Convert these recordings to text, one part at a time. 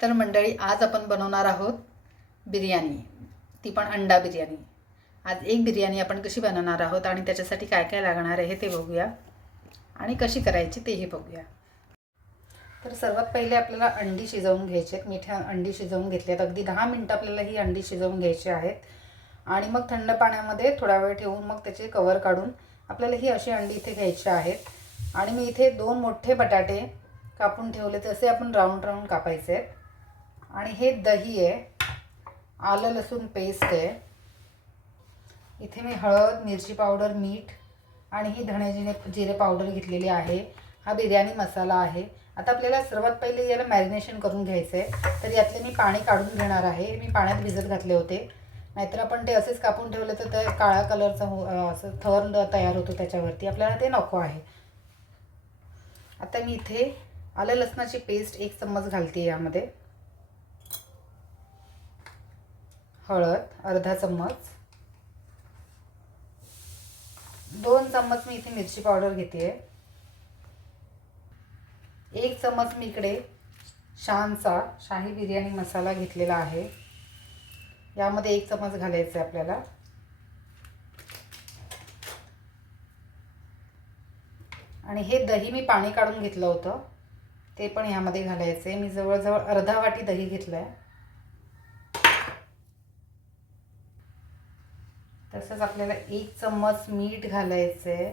तर मंडळी, आज आपण बनवणार आहोत बिर्याणी, ती पण अंडा बिर्याणी। आज एक बिर्याणी आपण कशी बनवणार आहोत आणि त्याच्यासाठी काय काय लागणार आहे ते बघूया आणि कशी करायची तेही बघूया। तर सर्वात पहिले आपल्याला अंडी शिजवून घ्यायची आहेत। मी अंडी शिजवून घेतली आहेत, अगदी 10 मिनिटं आपल्याला ही अंडी शिजवून घ्यायची आहेत आणि मग थंड पाण्यामध्ये थोडा वेळ ठेवून मग त्याचे कवर काढून आपल्याला ही अशी अंडी इथे घ्यायची आहेत। आणि मी इथे 2 मोठे बटाटे कापून ठेवले, तसे आपण राऊंड राऊंड कापायचे आहेत। आणि हे दही आहे, आलं लसूण पेस्ट आहे, इथे मी हळद, मिरची पावडर, मीठ आणि ही धणे जिरे पावडर घेतलेली आहे। हा बिर्याणी मसाला आहे। आता आपल्याला सर्वात पहिले याला मॅरिनेशन करून घ्यायचं आहे। तर यातले मी पाणी काढून घेणार आहे। मी पाण्यात भिजत घातले होते, नाहीतर आपण ते असेच कापून ठेवले तर ते काळा कलरचा असं थर तयार होतो त्याच्यावरती, आपल्याला ते नको आहे। आता मी इथे आलं लसणाची पेस्ट 1 चम्मच घालते, यामध्ये हळद अर्धा चम्मच, 2 चम्मच मी इथे मिरची पावडर घेते, 1 चम्मच मी इकडे शानचा शाही बिर्याणी मसाला घेतलेला आहे, यामध्ये 1 चम्मच घालायचं आहे आपल्याला। आणि हे दही मी पाणी काढून घेतलं होतं ते पण यामध्ये घालायचं आहे। मी जवळजवळ अर्धा वाटी दही घेतलं आहे। तसंच आपल्याला 1 चम्मच मीठ घालायचं आहे,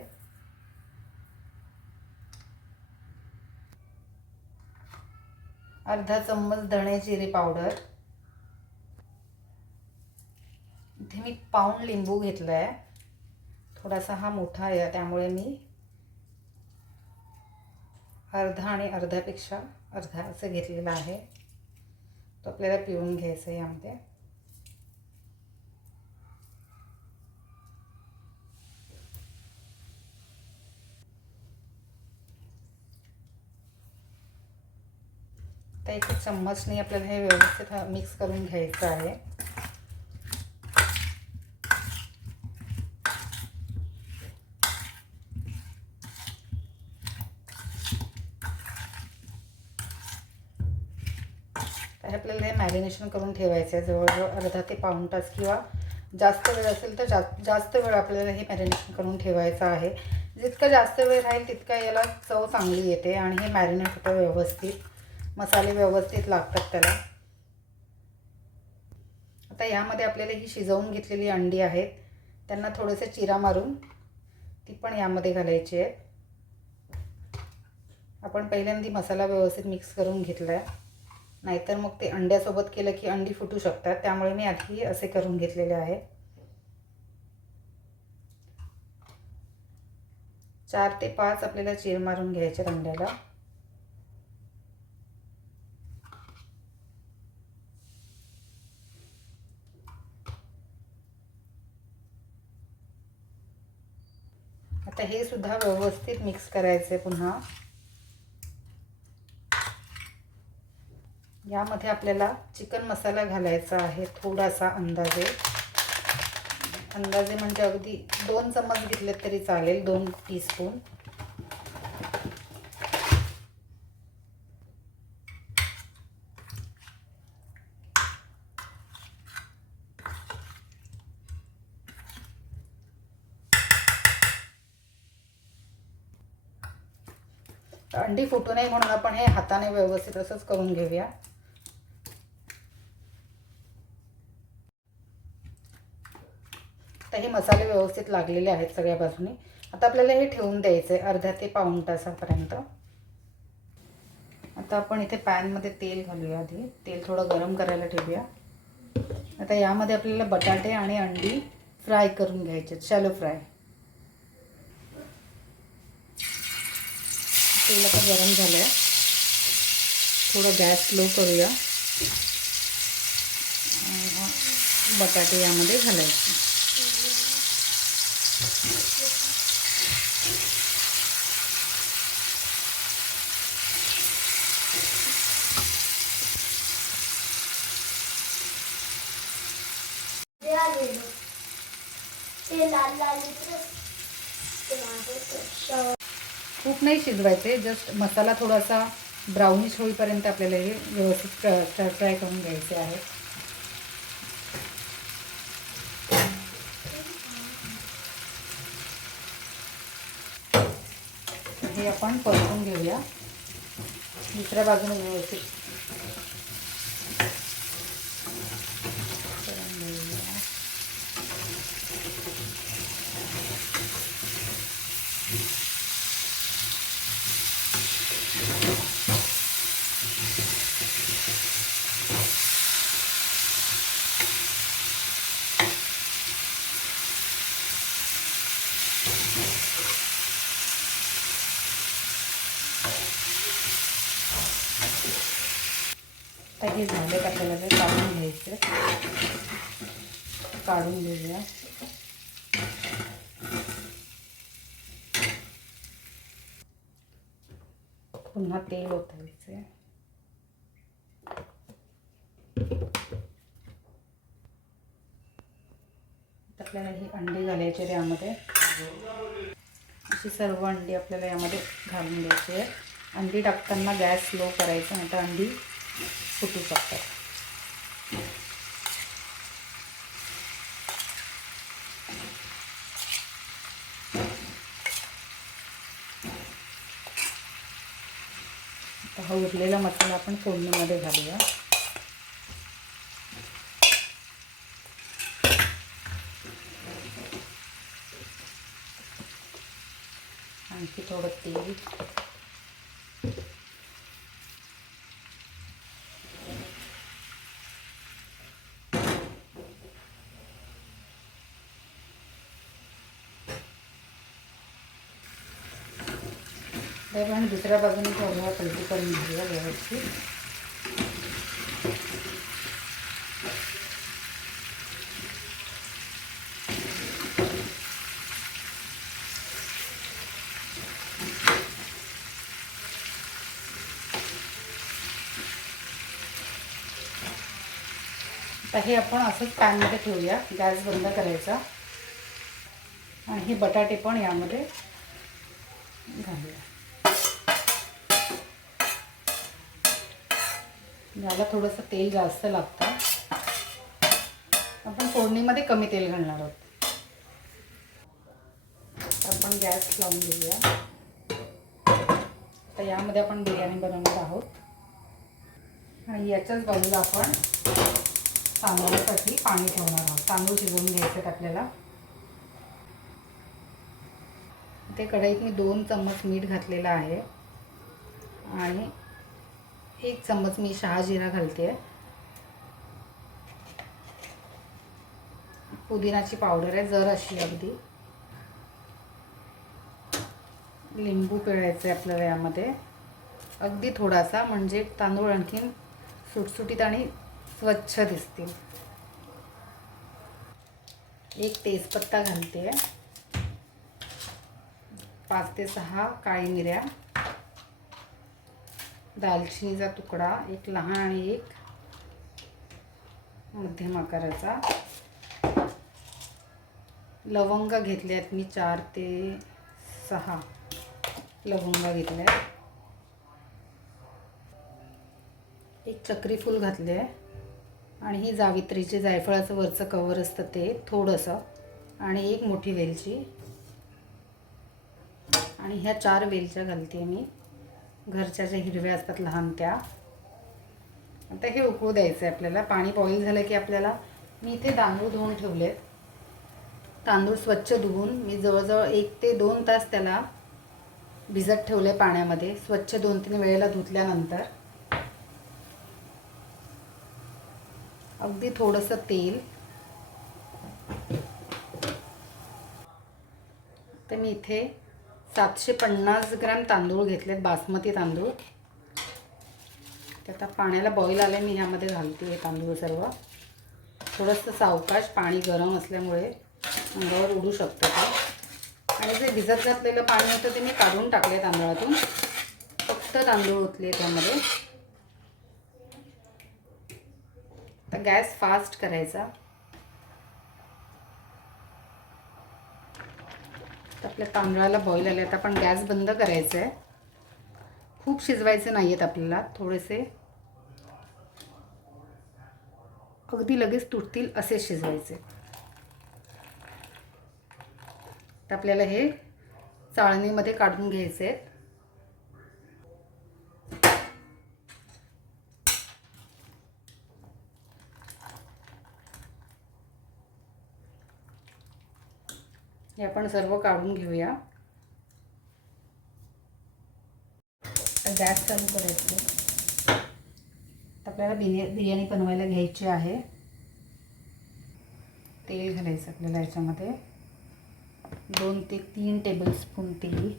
अर्धा चम्मच धणे जिरे पावडर, इथे मी पाऊण लिंबू घेतला आहे, थोडासा हा मोठा आहे त्यामुळे मी अर्धा आणि अर्ध्यापेक्षा अर्धा असं घेतलेला आहे। तो आपल्याला पिळून घ्यायचं आहे यामध्ये। तर 1 चम्मचने आपल्याला हे व्यवस्थित मिक्स करून घ्यायचं आहे। तर आपल्याला हे मॅरिनेशन करून ठेवायचं आहे जवळजवळ अर्धा ते पाऊण तास, किंवा जास्त वेळ असेल तर जास्त वेळ आपल्याला हे मॅरिनेशन करून ठेवायचं आहे। जितका जास्त वेळ राहील तितका याला चव चांगली येते आणि हे मॅरिनेट होतं व्यवस्थित, मसाले व्यवस्थित लागतात त्याला। आता यामध्ये आपल्याला ही शिजवून घेतलेली अंडी आहेत, त्यांना थोडेसे चिरा मारून ती पण यामध्ये घालायची आहे। आपण पहिल्यांदा मसाला व्यवस्थित मिक्स करून घेतला आहे, नाहीतर मग ते अंड्यासोबत केलं की अंडी फुटू शकतात, त्यामुळे मी आधी असे करून घेतलेले आहे। 4 ते 5 आपल्याला चीर मारून घ्यायचे अंड्याला। आता हे सुद्धा व्यवस्थित मिक्स करायचे पुन्हा। यामध्ये आपल्याला चिकन मसाला घालायचा आहे, थोडासा अंदाजे म्हणजे अगदी 2 चम्मच घेतले तरी चालेल, 2 टीस्पून। अंडी फुटू नये म्हणून आपण हे हाताने व्यवस्थित असंच करून घेऊया। तर हे मसाले व्यवस्थित लागलेले आहेत सगळ्या बाजूने। आता आपल्याला हे ठेवून द्यायचं आहे अर्धा ते पाऊण तासापर्यंत। आता आपण इथे पॅनमध्ये तेल घालूया, आधी तेल थोडं गरम करायला ठेवूया। आता यामध्ये आपल्याला बटाटे आणि अंडी फ्राय करून घ्यायचे, शॅलो फ्राय। तेल आता गरम झालं आहे, थोडं गॅस स्लो करूया। बटाटे यामध्ये घालायचे। खूप नाही शिजवायचे, जस्ट मसाला थोडासा ब्राउनिश होईपर्यंत आपल्याला हे व्यवस्थित फ्राय करून घ्यायचे आहे. हे आपण परतून घेऊया. दुसऱ्या बाजूने व्यवस्थित करून घेऊया. आता हे झाले का आपल्याला ते काढून घ्यायचं. काढून घेऊया. पुन्हा तेल ओतायचे. आपल्याला ही अंडी घालायची यामध्ये. अशी सर्व अंडी आपल्याला यामध्ये घालून द्यायची आहे. अंडी टाकताना गॅस स्लो करायचा, नाही तर अंडी फुटू शकतात. आता हा उरलेला मसाला आपण फोडणीमध्ये घालूया. आणखी थोडं तेल. आणि दुसऱ्या बाजूने थोडं पलटी करून घेऊया व्यवस्थित. आता हे आपण असंच पॅनमध्ये ठेवूया. गॅस बंद करायचा आणि हे बटाटे पण यामध्ये घालूया. याला थोडंसं तेल जास्त लागतं. आपण फोडणीमध्ये कमी तेल घालणार आहोत. आपण गॅस लावून घेऊया. तर यामध्ये आपण बिर्याणी बनवणार आहोत आणि याच्याच बाजूला आपण तांदळासाठी पाणी ठेवणार आहोत. तांदूळ शिजवून घ्यायचे आपल्याला. ते कढईत मी 2 चम्मच मीठ घातलेलं आहे आणि 1 चम्मच मी शहाजिरा घालते. पुदिनाची पावडर आहे जर अशी अगदी. लिंबू पिळायचं आहे आपल्याला यामध्ये अगदी थोडासा, म्हणजे तांदूळ आणखीन सुटसुटीत आणि स्वच्छ दिसतील. 1 तेजपत्ता घालते. 5 ते 6 काळी मिऱ्या. दालचिनीचा तुकडा 1 लहान आणि 1 मध्यम आकाराचा. लवंग घेतले आहेत मी 4 ते 6 लवंग घेतले आहेत. 1 चक्री फूल घातले आणि ही जावित्रीचे जायफळाचं वरचं कवर असतं ते थोडंसं आणि 1 मोठी वेलची आणि ह्या 4 वेलच्या घालते मी. घरच्या ज्या हिरव्या असतात लहान त्या. आता हे उकळू द्यायचं आहे आपल्याला. पाणी बॉईल झालं की आपल्याला, मी इथे तांदूळ धुवून ठेवले. तांदूळ स्वच्छ धुवून मी जवळजवळ 1 ते 2 तास त्याला भिजत ठेवले पाण्यामध्ये. स्वच्छ 2-3 वेळेला धुतल्यानंतर अगदी थोडंसं तेल. तर मी इथे 750 ग्रॅम तांदूळ घेतलेत, बासमती तांदूळ. ते आता पाण्याला बॉईल आले मी ह्यामध्ये घालते हे तांदूळ सर्व. थोडंसं सावकाश, पाणी गरम असल्यामुळे अंगावर उडू शकतं ते. आणि जे भिजत घातलेलं पाणी होतं ते मी काढून टाकले तांदळातून. फक्त तांदूळ ओतले त्यामध्ये. आता गॅस फास्ट करायचा. आपल्या तांदळाला बॉईल आले. आता आपण गॅस बंद करायचं आहे. खूप शिजवायचे नाही आहेत आपल्याला, थोडेसे अगदी लगेच तुटतील असे शिजवायचे. तर आपल्याला हे चाळणीमध्ये काढून घ्यायचे आहेत. हे आपण सर्व काढून घेऊया. गॅस चालू करायचं. आपल्याला बिर्याणी बनवायला घ्यायची आहे. तेल घालायचं आपल्याला याच्यामध्ये 2 ते 3 टेबलस्पून तेल.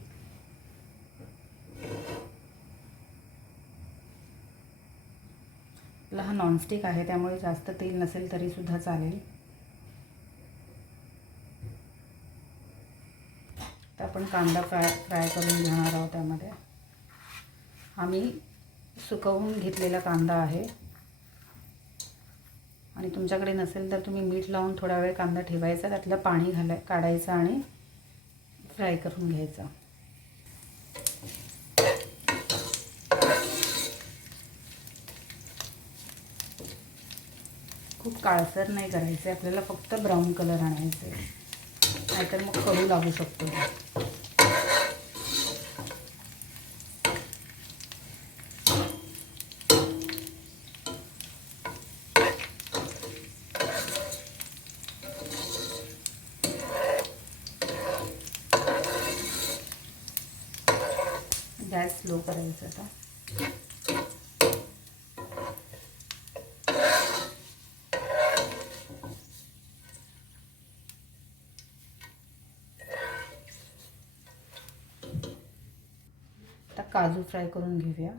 आपला हा नॉनस्टिक आहे त्यामुळे जास्त तेल नसेल तरी सुद्धा चालेल. तर आपण कांदा फ्राय करून घेणार आहोत. त्यामध्ये आम्ही सुकवून घेतलेला कांदा आहे आणि तुमच्याकडे नसेल तर तुम्ही मीठ लावून थोडा वेळ कांदा ठेवायचा, त्यातलं पाणी काढायचं आणि फ्राय करून घ्यायचा. खूप काळसर नाही करायचं, आपल्याला फक्त ब्राऊन कलर आणायचा आहे, नाहीतर मग कडू लागू शकतो. गॅस स्लो करायचा आता. आता काजू फ्राय करून घेऊया.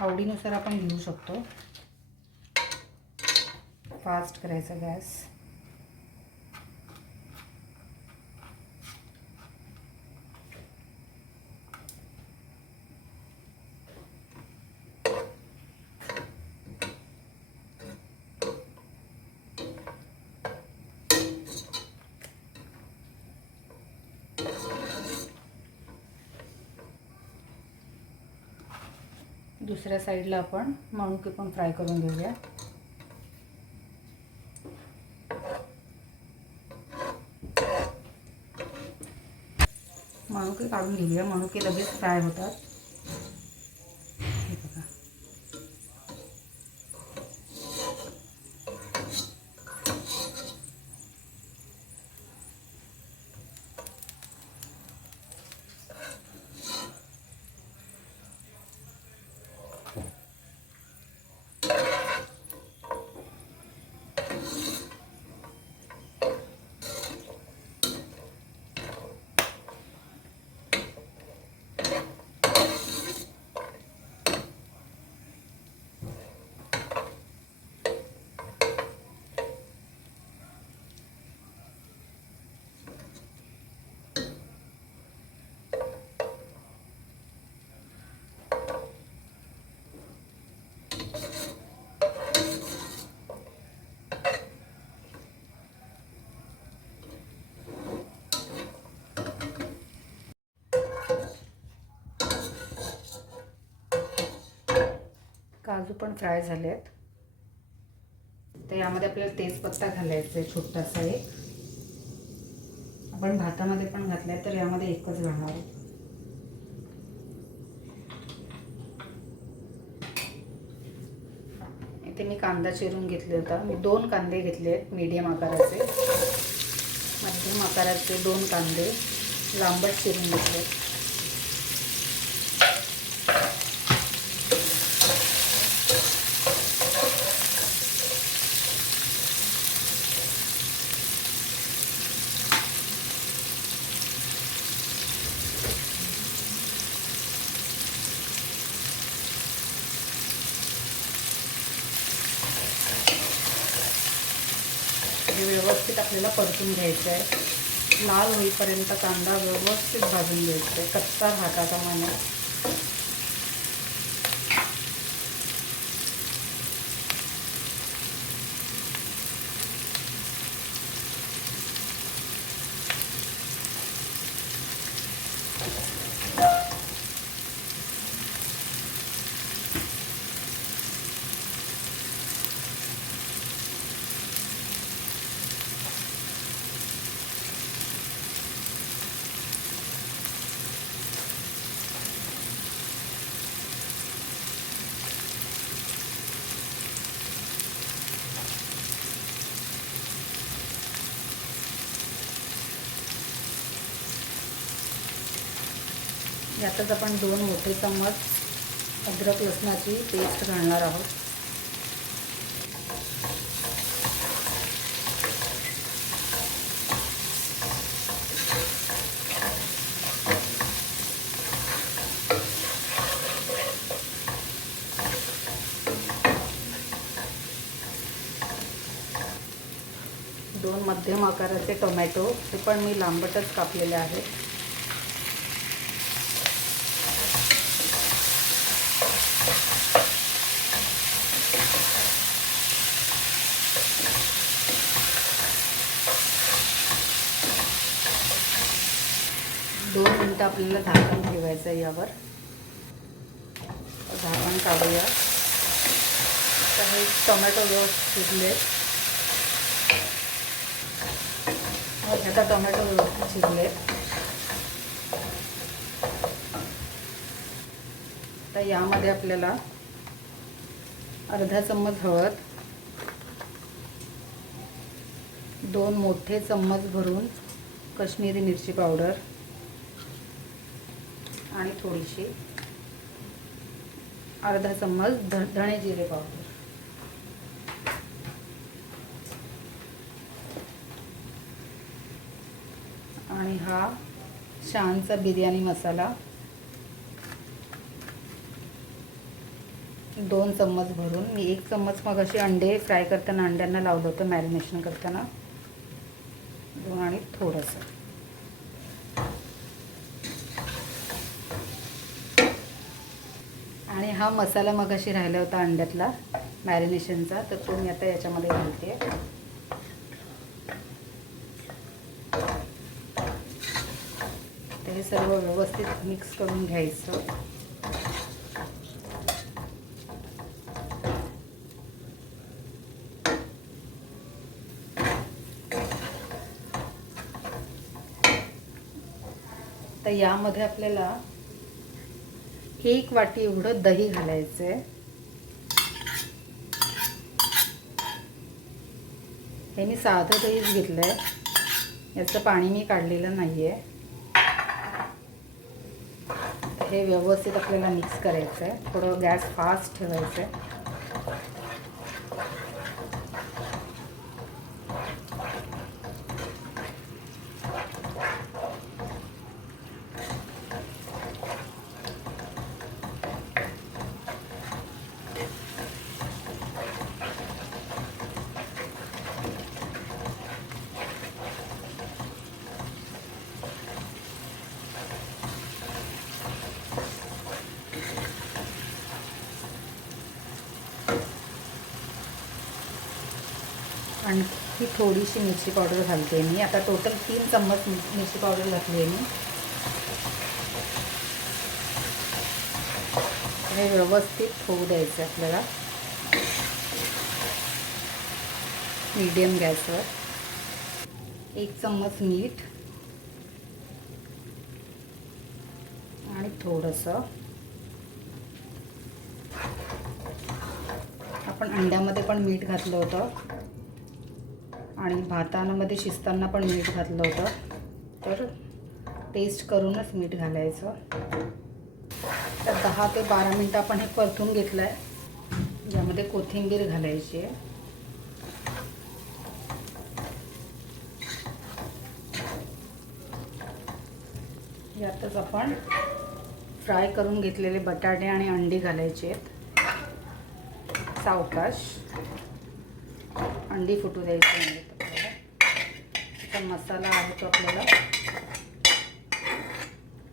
आवडीनुसार आपण घेऊ शकतो. फास्ट करायचा गॅस. दुसऱ्या साईडला आपण मनुके पण फ्राय करून घेऊया. मनुके काढून घेऊया. मनुके लगेच फ्राय होतात. हे बघा. काजू पण फ्राय झाले आहेत. तर यामध्ये आपल्याला तेजपत्ता घालायचा आहे छोटासा एक. आपण भातामध्ये पण घातलाय तर यामध्ये एकच घालणार आहे. इथे मी कांदा चिरून घेतले होता. मी 2 कांदे घेतले आहेत मीडियम आकाराचे. मध्यम आकाराचे 2 कांदे लांबट चिरून घेतले. व्यवस्थित आपल्याला परतून घ्यायचं आहे. लाल होईपर्यंत कांदा व्यवस्थित भाजून घ्यायचा आहे. कच्चा राहता कामा नये. यातच आपण 2 मोठे चम्मच अद्रक लसणाची पेस्ट घालणार आहोत. दोन मध्यम आकाराचे टोमॅटो, ते पण मी लांबटच कापलेले आहेत. दोन मिनिटं आपल्याला झाकण ठेवायचं आहे यावर. झाकण काढूया. तर हे टोमॅटो व्यवस्थित शिजले. आता टोमॅटो व्यवस्थित शिजले. तर यामध्ये आपल्याला अर्धा चम्मच हळद, 2 मोठे चम्मच भरून काश्मीरी मिरची पावडर आणि थोडीशी अर्धा चम्मच धणे जिरे पावडर आणि हा शानचा बिर्याणी मसाला 2 चम्मच भरून. मी 1 चम्मच मग अशी अंडे फ्राय करताना अंड्यांना लावलं होतं मॅरिनेशन करताना. 2 आणि थोडंसं. आणि हा मसाला मग अशी राहिला होता अंड्यातला मॅरिनेशनचा, तर तो मी आता याच्यामध्ये घालते. तर हे सर्व व्यवस्थित मिक्स करून घ्यायचं. तर यामध्ये आपल्याला 1 वाटी एवढं दही घालायचं आहे. हे मी साधं दहीच घेतलं आहे, याचं पाणी मी काढलेलं नाही आहे. हे व्यवस्थित आपल्याला मिक्स करायचं आहे. थोडं गॅस फास्ट ठेवायचं आहे. आणखी थोडीशी मिरची पावडर घालते मी. आता टोटल 3 चम्मच मिरची पावडर घातली आहे मी. हे व्यवस्थित होऊ द्यायचं आपल्याला मीडियम गॅसवर. 1 चम्मच मीठ आणि थोडंसं आपण अंड्यामध्ये पण मीठ घातलं होतं आणि भातामध्ये शिजताना पण मीठ घातलं होतं, तर टेस्ट करूनच मीठ घालायचं. तर 10 ते 12 मिनटं आपण हे परतून घेतलं आहे. यामध्ये कोथिंबीर घालायची आहे. यातच आपण फ्राय करून घेतलेले बटाटे आणि अंडी घालायचे आहेत. सावकाश अंडी फुटू द्यायची नाही. त्याचा मसाला आहे तो आपल्याला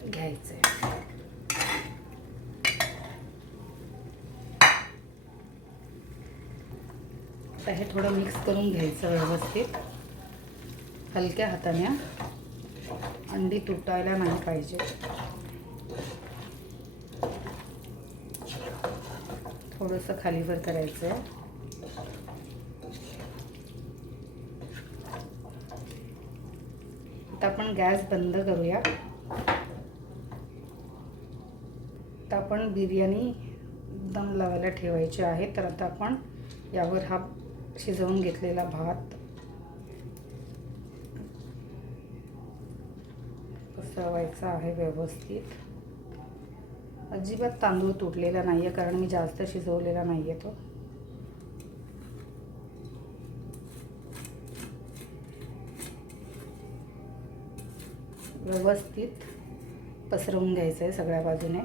घ्यायचा आहे. आता हे थोडं मिक्स करून घ्यायचं व्यवस्थित हलक्या हाताने. अंडी तुटायला नाही पाहिजे. थोडंसं खालीवर करायचं आहे. आता आपण गॅस बंद करूया. आता आपण बिर्याणी दम लावायला ठेवायची आहे. तर आता आपण यावर हा शिजवून घेतलेला भात पसरवायचा आहे व्यवस्थित. अजिबात तांदूळ तुटलेला नाही आहे, कारण मी जास्त शिजवलेला नाही आहे तो. व्यवस्थित पसरवून घ्यायचं आहे सगळ्या बाजूने.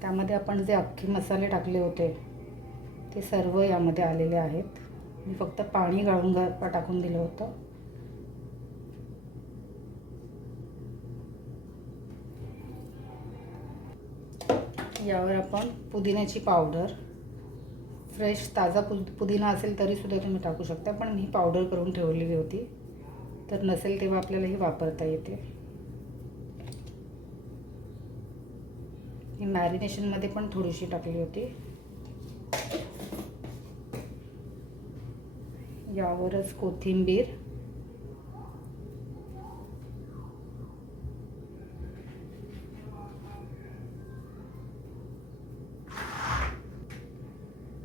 त्यामध्ये आपण जे अख्खे मसाले टाकले होते ते सर्व यामध्ये आलेले आहेत. मी फक्त पाणी गाळून टाकून दिलं होतं. यावर आपण पुदिन्याची पावडर, फ्रेश ताजा पुदिना असेल तरीसुद्धा तुम्ही टाकू शकता, पण मी पावडर करून ठेवलेली होती, तर नसेल तेव्हा आपल्याला ही वापरता येते. ही मॅरिनेशनमध्ये पण थोडीशी टाकली होती. यावरच कोथिंबीर,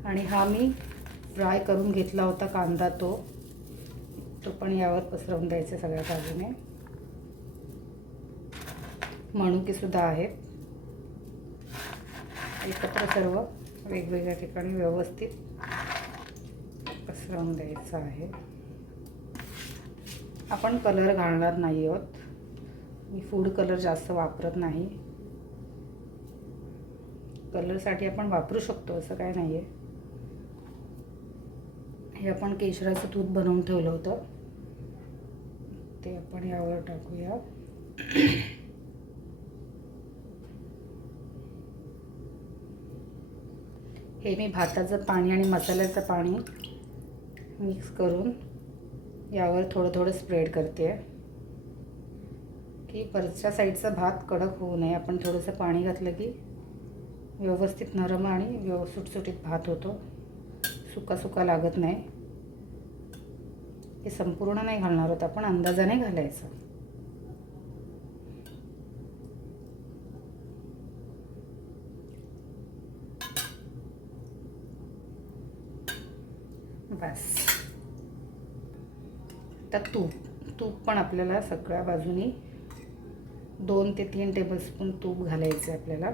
आणि हा मी फ्राय करून घेतला होता कांदा, तो पण यावर पसरवून द्यायचा सगळ्या बाजूने. मणुकेसुद्धा आहेत. एकत्र सर्व वेगवेगळ्या ठिकाणी व्यवस्थित पसरवून द्यायचं आहे. आपण कलर घालणार नाही आहोत. मी फूड कलर जास्त वापरत नाही. कलरसाठी आपण वापरू शकतो असं काय नाही आहे. हे आपण केशराचं दूध बनवून ठेवलं होतं, ते आपण यावर टाकूया. हे मी भाताचं पाणी आणि मसाल्याचं पाणी मिक्स करून यावर थोडं थोडं स्प्रेड करते, की वरच्या साईडचा भात कडक होऊ नये. आपण थोडंसं पाणी घातलं की व्यवस्थित नरम आणि सुटसुटीत भात होतो, सुका सुका लागत नाही. हे संपूर्ण नाही घालणार आहोत आपण, अंदाजाने घालायचं. बस. तर तूप पण आपल्याला सगळ्या बाजूनी 2 ते 3 टेबलस्पून तूप घालायचं आहे आपल्याला.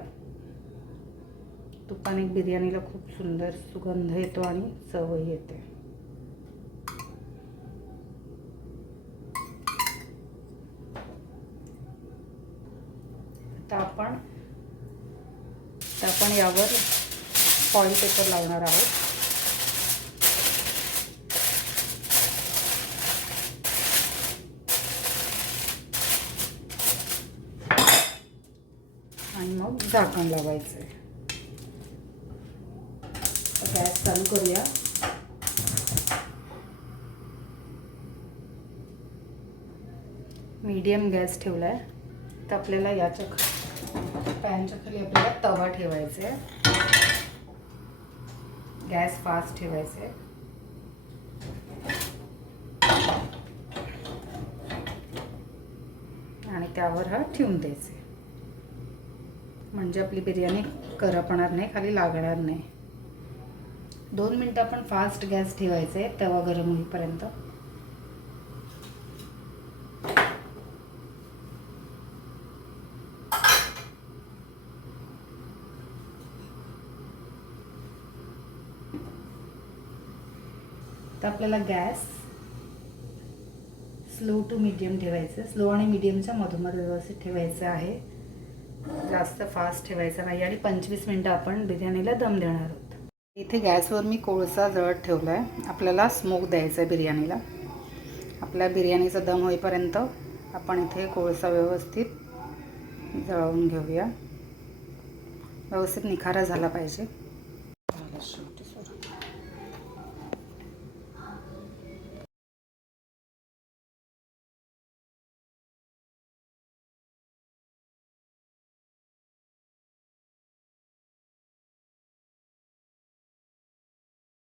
तुपाने बिर्याणीला खूप सुंदर सुगंध येतो आणि चवही येते. आता आपण यावर फॉइल पेपर लावणार आहोत. आणि मग झाकण लावायचं आहे. गॅस चालू करूया. मीडियम गॅस ठेवला आहे. तर आपल्याला याच्या पॅनच्या खाली आपल्याला तवा ठेवायचा आहे. गॅस फास्ट ठेवायचा आहे. आणि त्यावर हा ठेवून द्यायचा आहे, म्हणजे आपली बिर्याणी करपणार नाही, खाली लागणार नाही. 2 मिनटं आपण फास्ट गॅस ठेवायचा आहे तवा गरम होईपर्यंत. तर आपल्याला गॅस स्लो टू मीडियम ठेवायचं. स्लो आणि मीडियमच्या मधोमध व्यवस्थित ठेवायचं आहे, जास्त फास्ट ठेवायचं नाही. आणि 25 मिनटं आपण बिर्याणीला दम देणार आहोत. इथे गॅसवर मी कोळसा जळत ठेवला आहे. आपल्याला स्मोक द्यायचा आहे बिर्याणीला. आपल्या बिर्याणीचा दम होईपर्यंत आपण इथे कोळसा व्यवस्थित जळवून घेऊया. व्यवस्थित निखारा झाला पाहिजे.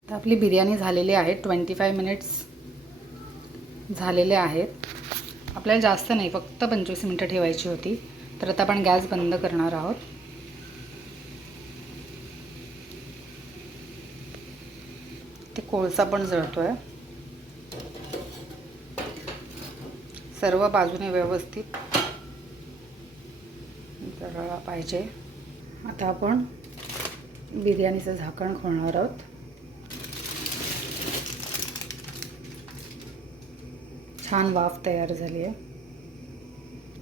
तर आपली बिर्याणी झालेली आहे. 25 मिनिट्स झालेले आहेत. आपल्याला जास्त नाही, फक्त 25 मिनटं ठेवायची होती. तर आता आपण गॅस बंद करणार आहोत. ते कोळसा पण जळतोय. सर्व बाजूने व्यवस्थित करायला पाहिजे. आता आपण बिर्याणीचं झाकण खोलणार आहोत. छान वाफ तयार झाली आहे.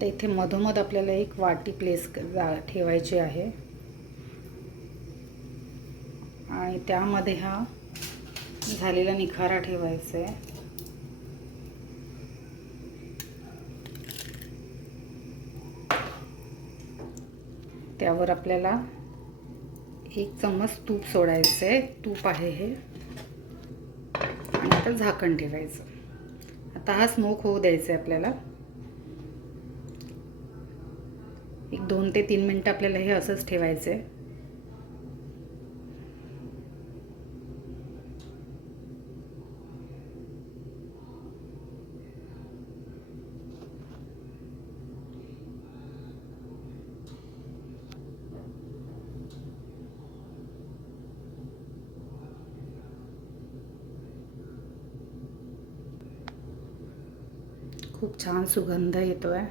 तर इथे मधोमध आपल्याला एक वाटी ठेवायची आहे आणि त्यामध्ये हा झालेला निखारा ठेवायचा आहे. त्यावर आपल्याला 1 चम्मच तूप सोडायचं आहे. तूप आहे हे. आणि आता झाकण ठेवायचं. आता हा स्मोक होऊ द्यायचा आहे आपल्याला. 2 ते 3 मिनटं आपल्याला हे असंच ठेवायचं आहे. खूप छान सुगंध येतो आहे.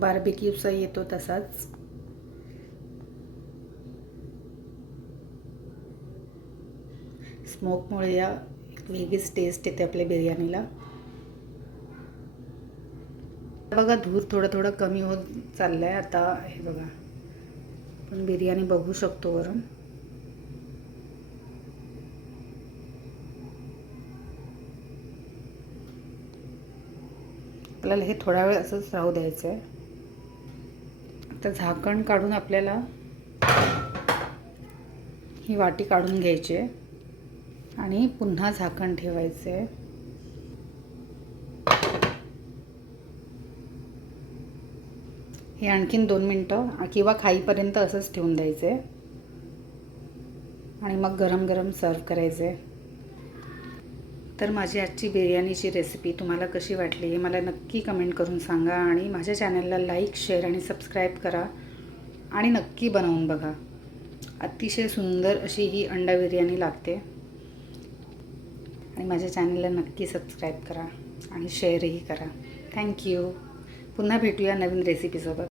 बार्बिक्यूचा येतो तसाच. स्मोकमुळे या एक वेगळीच टेस्ट येते आपल्या बिर्याणीला. बघा धूर थोडं थोडं कमी होत चाललं आहे. आता हे बघा आपण बिर्याणी बघू शकतो वरून. आपल्याला हे थोडा वेळ असंच राहू द्यायचं आहे. आता झाकण काढून आपल्याला ही वाटी काढून घ्यायची आहे आणि पुन्हा झाकण ठेवायचं आहे. हे आणखीन 2 मिनटं किंवा खाईपर्यंत असंच ठेवून द्यायचं आहे आणि मग गरम गरम सर्व करायचं आहे. तर माझी आजची बिर्याणीची रेसिपी तुम्हाला कशी वाटली हे मला नक्की कमेंट करून सांगा आणि माझ्या चॅनलला लाईक, शेअर आणि सबस्क्राईब करा आणि नक्की बनवून बघा. अतिशय सुंदर अशी ही अंडा बिर्याणी लागते. आणि माझ्या चॅनलला नक्की सबस्क्राईब करा आणि शेअरही करा. थँक्यू. पुन्हा भेटूया नवीन रेसिपीसोबत.